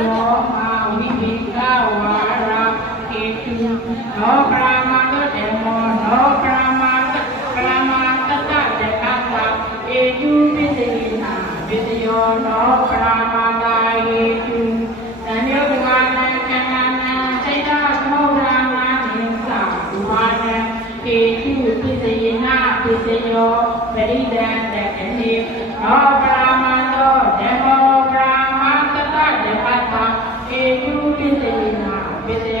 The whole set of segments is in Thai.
ร้อาวิจิตรวาราเกตุนอปรามาเดมอนอปรามาตปรมาตตะเดกัตะเอยุวิสินาวิสโยนอปรามาตาเอตุนันโยานันนันนันใช้ดาโมรามาหิงสาสุวรรณเอตุวิสินาวิสโยปริแดนแดนเนอ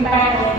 we back